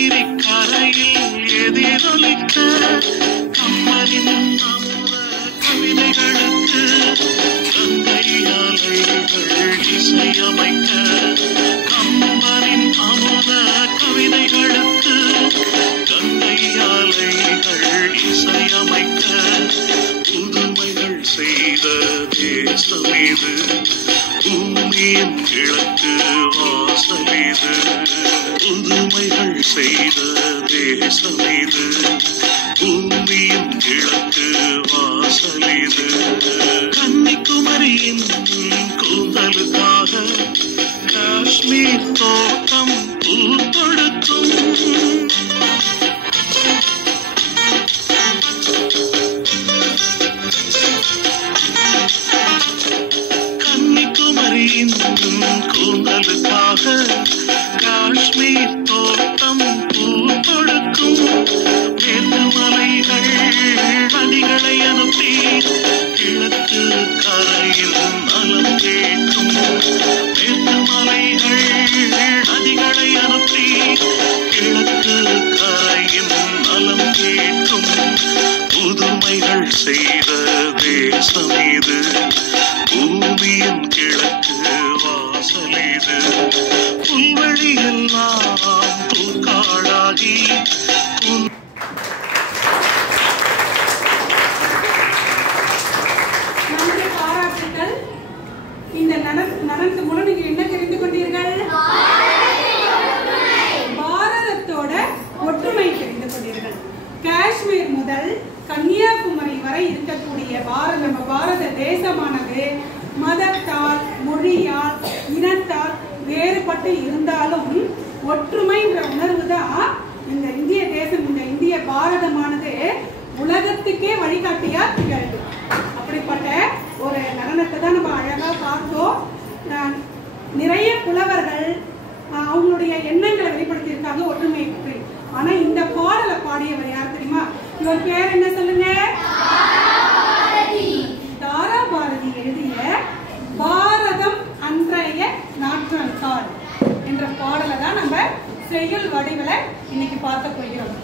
காவிரி கரையில் எதிரொலிக்க கம்பனின் அமுத கவிதைகளுக்கு கங்கை அலைகள் இசையமைக்க கம்பனின் அமுத கவிதைகளுக்கு கங்கை அலைகள் இசையமைக்க புதுமைகள் செய்த தேசம் இது பூமியின் கிழக்கு வாசலிது புதுமைகள் செய்த தேசம் இது பூமியின் கிழக்கு வாசலிது கன்னிக்குமரியின் கூந்தலுக்காக காஷ்மீர் தோட்டம் பூ தொடுக்கும் கன்னிக்குமரியின் கூந்தலுக்காக காஷ்மீர் தோட்டம் பூ தொடுக்கும் மேற்கு மலைகள் நதிகளை அனுப்பி கிழக்கு கரையில் நலம் கேட்கும் மேற்கு மலைகள் நதிகளை அனுப்பி கிழக்கு கரையில் நலம் கேட்கும் புதுமைகள் செய்த தேசம் இது பூமியின் கிழக்கு வாசலிது புல்வெளியெல்லாம் பூக்காடாகி பாராட்டுகள். இந்த நடந்து மூலம் நீங்கள் என்ன தெரிந்து கொண்டீர்கள்? பாரதத்தோட ஒற்றுமை தெரிந்து கொண்டீர்கள். காஷ்மீர் முதல் கன்னியாகுமரி வரை இருக்கக்கூடிய நம்ம பாரத தேசமானது மதத்தால் மொழியால் இனத்தால் வேறுபட்டு இருந்தாலும் ஒற்றுமைன்ற உணர்வு தான் இந்த இந்திய தேசம் இந்த இந்திய பாரதமானது உலகத்துக்கே வழிகாட்டியா திகழ்து. அப்படிப்பட்ட ஒரு நடனத்தை தான் நம்ம அழகா பார்த்தோம். நிறைய புலவர்கள் அவங்களுடைய எண்ணங்களை வெளிப்படுத்தியிருக்காங்க ஒற்றுமை பற்றி. ஆனா இந்த பாடலை பாடியவர் யார் தெரியுமா? இவர் பேர் என்ன சொல்லுங்க? தாரா பாரதி எழுதிய பாரதம் அன்றைய நாற்றங்கால் என்ற பாடலை தான் நம்ம செயல் வடிவில் இன்னைக்கு பார்க்க போகிறோம்.